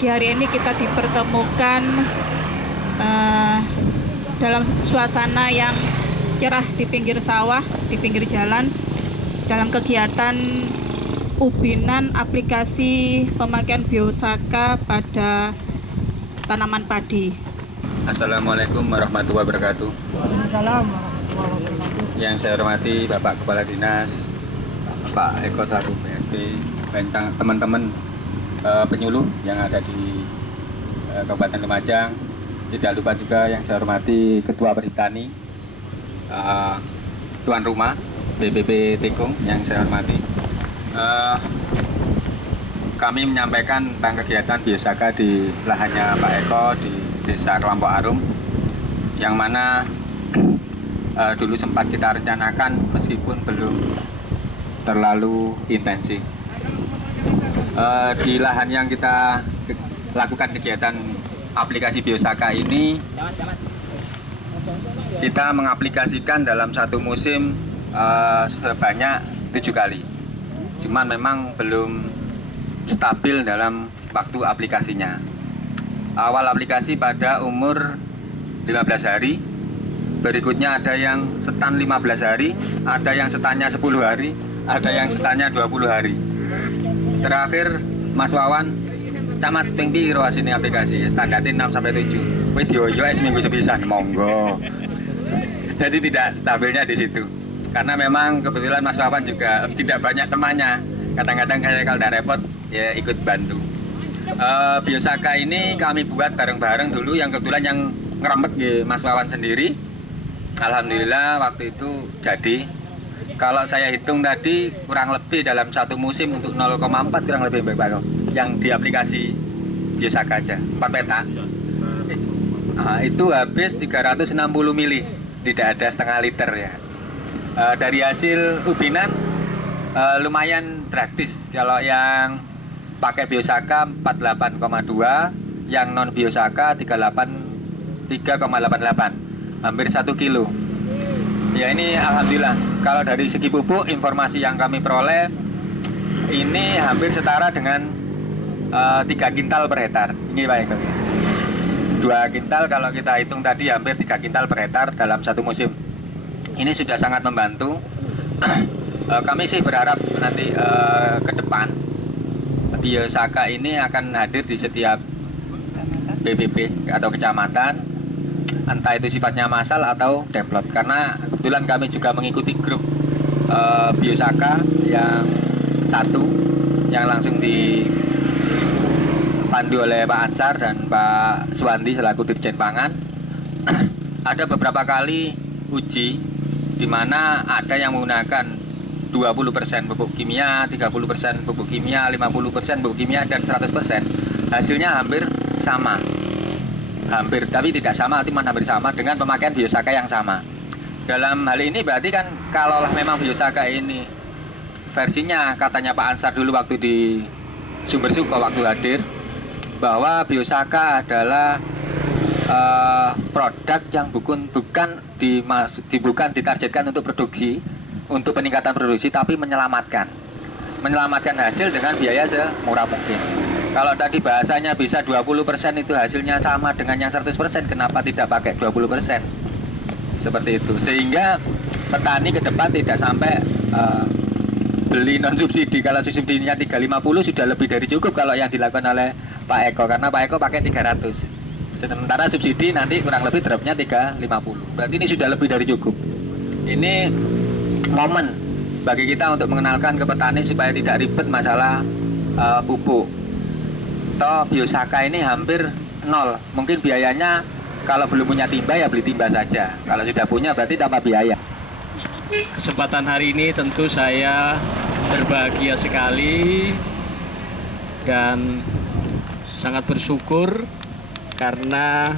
pagi hari ini kita dipertemukan dalam suasana yang cerah di pinggir sawah, di pinggir jalan, dalam kegiatan ubinan aplikasi pemakaian biosaka pada tanaman padi. Assalamualaikum warahmatullahi wabarakatuh. Yang saya hormati Bapak Kepala Dinas, Pak Eko Satu PSP, dan teman-teman penyuluh yang ada di Kabupaten Lumajang. Tidak lupa juga yang saya hormati Ketua Perhutani, Tuan Rumah BPP Tekung yang saya hormati. Kami menyampaikan tentang kegiatan biosaka di lahannya Pak Eko di Desa Kelompok Arum, yang mana dulu sempat kita rencanakan meskipun belum terlalu intensif. Di lahan yang kita lakukan kegiatan aplikasi biosaka ini, kita mengaplikasikan dalam satu musim sebanyak 7 kali. Cuman memang belum stabil dalam waktu aplikasinya. Awal aplikasi pada umur 15 hari, berikutnya ada yang setan 15 hari, ada yang setannya 10 hari, ada yang setannya 20 hari. Terakhir Mas Wawan, camat ping piro asine aplikasi, standarnya 6-7. Wis yo seminggu sepisan, monggo. Jadi tidak stabilnya di situ. Karena memang kebetulan Mas Wawan juga tidak banyak temannya. Kadang-kadang saya kalau udah repot ya ikut bantu. Biosaka ini kami buat bareng-bareng dulu, yang kebetulan yang ngeremet ya Mas Wawan sendiri. Alhamdulillah waktu itu jadi. Kalau saya hitung tadi kurang lebih dalam satu musim untuk 0,4 kurang lebih Bapak, yang di aplikasi biosaka aja 4 peta. Itu habis 360 mili, tidak ada setengah liter ya. Dari hasil ubinan lumayan praktis. Kalau yang pakai biosaka 48,2, yang non biosaka 3,88, hampir 1 kilo. Ya ini alhamdulillah. Kalau dari segi pupuk, informasi yang kami peroleh ini hampir setara dengan 3 kintal per hektar. Ini Pak Eko. 2 kintal kalau kita hitung tadi hampir 3 kintal per hektar dalam satu musim. Ini sudah sangat membantu. Kami sih berharap nanti ke depan biosaka ini akan hadir di setiap BPP atau kecamatan, entah itu sifatnya massal atau demplot. Karena kebetulan kami juga mengikuti grup biosaka yang satu yang langsung dipandu oleh Pak Ansar dan Pak Suwandi selaku Dirjen Pangan. Ada beberapa kali uji di mana ada yang menggunakan 20% pupuk kimia, 30% pupuk kimia, 50% pupuk kimia, dan 100%. Hasilnya hampir sama. Hampir, tapi tidak sama, cuma hampir sama dengan pemakaian biosaka yang sama. Dalam hal ini berarti kan kalau memang biosaka ini versinya katanya Pak Ansar dulu waktu di Sumber Suko waktu hadir, bahwa biosaka adalah produk yang bukan ditargetkan untuk produksi, untuk peningkatan produksi, tapi menyelamatkan hasil dengan biaya semurah mungkin. Kalau tadi bahasanya bisa 20% itu hasilnya sama dengan yang 100%, kenapa tidak pakai 20%? Seperti itu. Sehingga petani ke depan tidak sampai beli non subsidi. Kalau subsidinya 350 sudah lebih dari cukup kalau yang dilakukan oleh Pak Eko, karena Pak Eko pakai 300. Sementara subsidi nanti kurang lebih dropnya 350. Berarti ini sudah lebih dari cukup. Ini momen bagi kita untuk mengenalkan ke petani supaya tidak ribet masalah pupuk. Toh biosaka ini hampir nol. Mungkin biayanya kalau belum punya timba ya beli timba saja. Kalau sudah punya berarti tambah biaya. Kesempatan hari ini tentu saya berbahagia sekali dan sangat bersyukur karena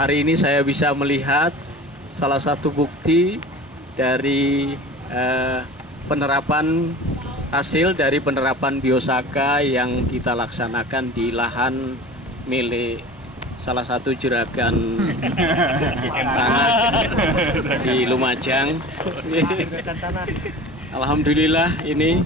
hari ini saya bisa melihat salah satu bukti dari penerapan hasil dari penerapan biosaka yang kita laksanakan di lahan milik salah satu juragan tanah di Lumajang. Alhamdulillah ini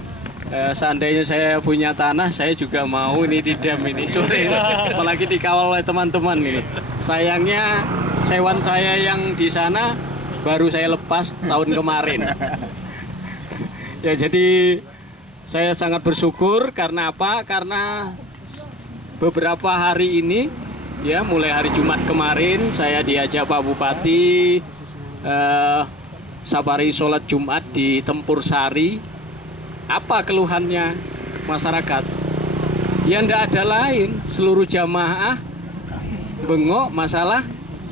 seandainya saya punya tanah, saya juga mau ini di dam ini sore, apalagi dikawal oleh teman-teman ini. Sayangnya sewan saya yang di sana baru saya lepas tahun kemarin. Ya, jadi saya sangat bersyukur karena apa? Karena beberapa hari ini, ya mulai hari Jumat kemarin saya diajak Pak Bupati safari sholat Jumat di Tempur Sari. Apa keluhannya masyarakat? Ya ndak ada lain, seluruh jamaah bengok masalah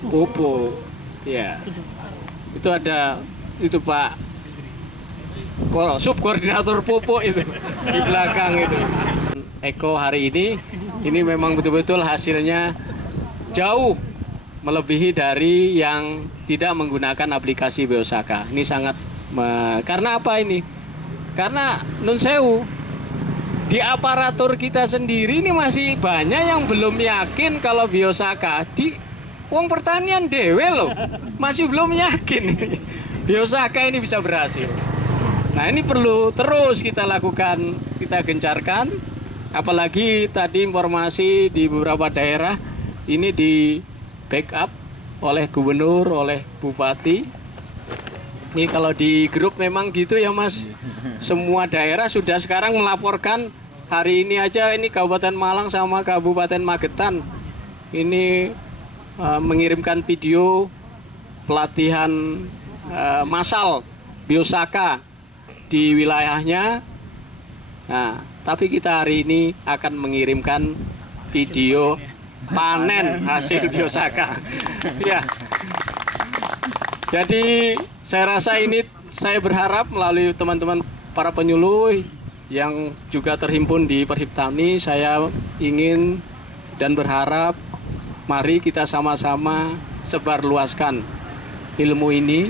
pupuk. Ya, itu ada itu Pak subkoordinator pupuk itu di belakang itu. Eko hari ini memang betul-betul hasilnya jauh melebihi dari yang tidak menggunakan aplikasi Biosaka. Ini sangat karena apa ini? Karena nun sewu di aparatur kita sendiri ini masih banyak yang belum yakin kalau Biosaka di uang pertanian dewe loh, masih belum yakin Biosaka ini bisa berhasil. Nah, ini perlu terus kita lakukan, kita gencarkan. Apalagi tadi informasi di beberapa daerah ini di backup oleh gubernur, oleh bupati. Ini kalau di grup memang gitu ya Mas. Semua daerah sudah sekarang melaporkan hari ini aja ini Kabupaten Malang sama Kabupaten Magetan ini mengirimkan video pelatihan massal Biosaka di wilayahnya. Nah, tapi kita hari ini akan mengirimkan video panen hasil Biosaka. Ya. Jadi saya rasa ini saya berharap melalui teman-teman para penyuluh yang juga terhimpun di Perhiptani, saya ingin dan berharap mari kita sama-sama sebarluaskan ilmu ini,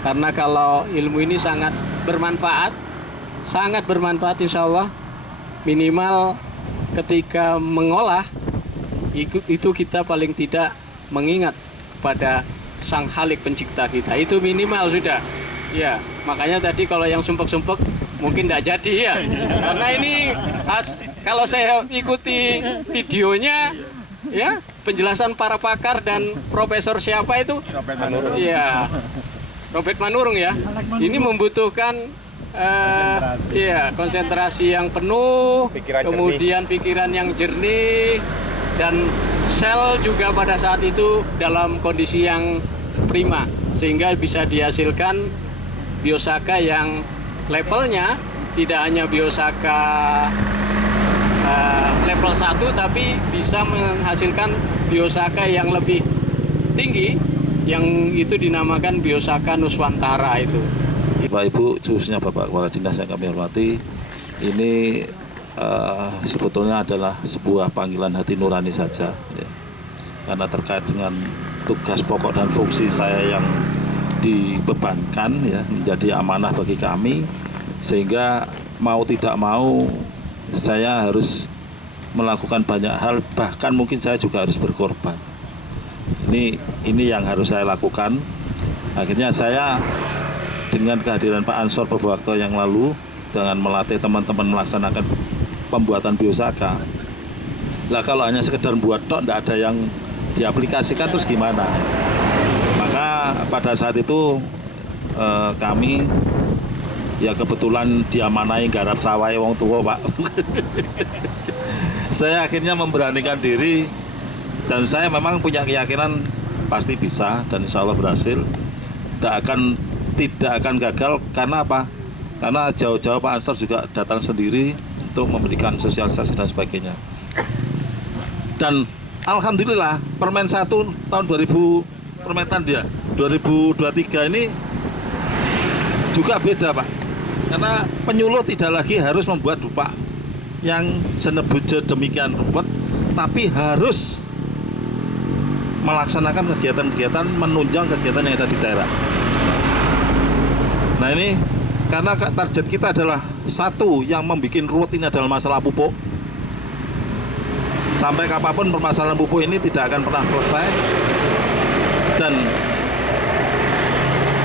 karena kalau ilmu ini sangat bermanfaat insya Allah. Minimal ketika mengolah itu kita paling tidak mengingat pada Sang Khalik pencipta kita, itu minimal sudah ya. Makanya tadi kalau yang sumpek-sumpek mungkin tidak jadi ya, karena ini kalau saya ikuti videonya ya, penjelasan para pakar dan profesor siapa itu ya, Robert Manurung ya, ini membutuhkan konsentrasi yang penuh, kemudian pikiran yang jernih, dan sel juga pada saat itu dalam kondisi yang prima, sehingga bisa dihasilkan Biosaka yang levelnya tidak hanya Biosaka level 1, tapi bisa menghasilkan Biosaka yang lebih tinggi, yang itu dinamakan Biosaka Nuswantara itu. Bapak Ibu, khususnya Bapak Kepala Dinas yang kami hormati, ini sebetulnya adalah sebuah panggilan hati nurani saja ya. Karena terkait dengan tugas pokok dan fungsi saya yang dibebankan ya, menjadi amanah bagi kami, sehingga mau tidak mau saya harus melakukan banyak hal, bahkan mungkin saya juga harus berkorban. Ini yang harus saya lakukan. Akhirnya saya dengan kehadiran Pak Ansor beberapa waktu yang lalu, dengan melatih teman-teman melaksanakan pembuatan Biosaka. Lah kalau hanya sekedar buat tok, tidak ada yang diaplikasikan, terus gimana? Maka pada saat itu kami ya kebetulan diamanai garap sawah wong tua Pak. Saya akhirnya memberanikan diri, dan saya memang punya keyakinan pasti bisa dan insya Allah berhasil. Tidak akan gagal. Karena apa? Karena jauh-jauh Pak Ansor juga datang sendiri untuk memberikan sosialisasi dan sebagainya. Dan alhamdulillah Permen 1 tahun 2000 Permetan dia 2023 ini juga beda Pak. Karena penyuluh tidak lagi harus membuat dupa yang senebuja demikian ruwet, tapi harus melaksanakan kegiatan-kegiatan, menunjang kegiatan yang ada di daerah. Nah ini karena target kita adalah satu, yang membuat ruwet ini adalah masalah pupuk. Sampai kapanpun permasalahan pupuk ini tidak akan pernah selesai, dan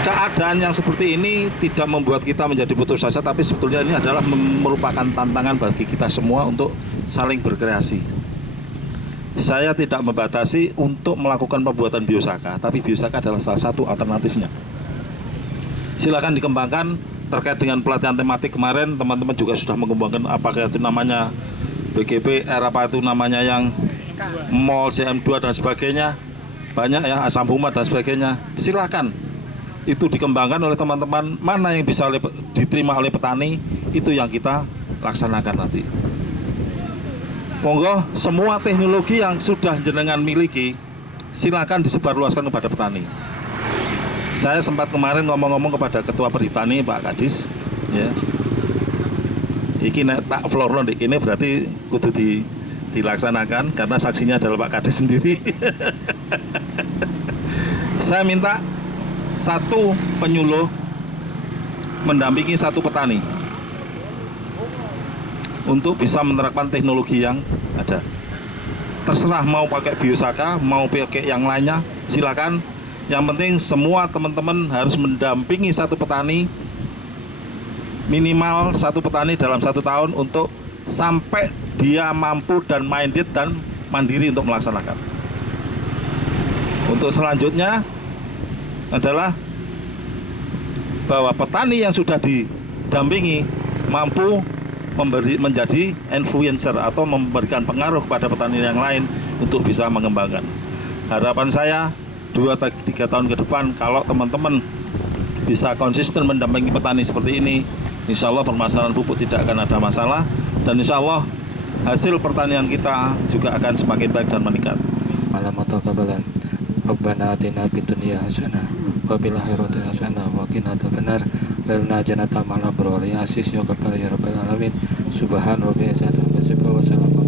keadaan yang seperti ini tidak membuat kita menjadi putus asa, tapi sebetulnya ini adalah merupakan tantangan bagi kita semua untuk saling berkreasi. Saya tidak membatasi untuk melakukan pembuatan biosaka, tapi biosaka adalah salah satu alternatifnya. Silakan dikembangkan. Terkait dengan pelatihan tematik kemarin, teman-teman juga sudah mengembangkan apakah itu namanya BGP, apa itu namanya yang MOL, CM2 dan sebagainya, banyak ya, asam humat dan sebagainya. Silakan itu dikembangkan oleh teman-teman, mana yang bisa diterima oleh petani, itu yang kita laksanakan nanti. Monggo semua teknologi yang sudah jenengan miliki, silakan disebarluaskan kepada petani. Saya sempat kemarin ngomong-ngomong kepada Ketua Perhutani Pak Kadis, ya. Iki nek tak florno dik ini berarti kudu dilaksanakan karena saksinya adalah Pak Kadis sendiri. Saya minta satu penyuluh mendampingi satu petani untuk bisa menerapkan teknologi yang ada. Terserah mau pakai biosaka, mau pakai yang lainnya, silakan. Yang penting semua teman-teman harus mendampingi satu petani, minimal satu petani dalam 1 tahun untuk sampai dia mampu dan minded dan mandiri untuk melaksanakan. Untuk selanjutnya adalah bahwa petani yang sudah didampingi mampu menjadi influencer atau memberikan pengaruh kepada petani yang lain untuk bisa mengembangkan. Harapan saya 2-3 tahun ke depan, kalau teman-teman bisa konsisten mendampingi petani seperti ini, insya Allah permasalahan pupuk tidak akan ada masalah, dan insya Allah hasil pertanian kita juga akan semakin baik dan meningkat. Malam atau kabalan Rabbana atina fid dunya hasanah wa fil akhirati hasanah wa qina adzabannar wa jannata ma'al abrar ya asis ya rabbal alamin subhan rabbil izzati wa salamun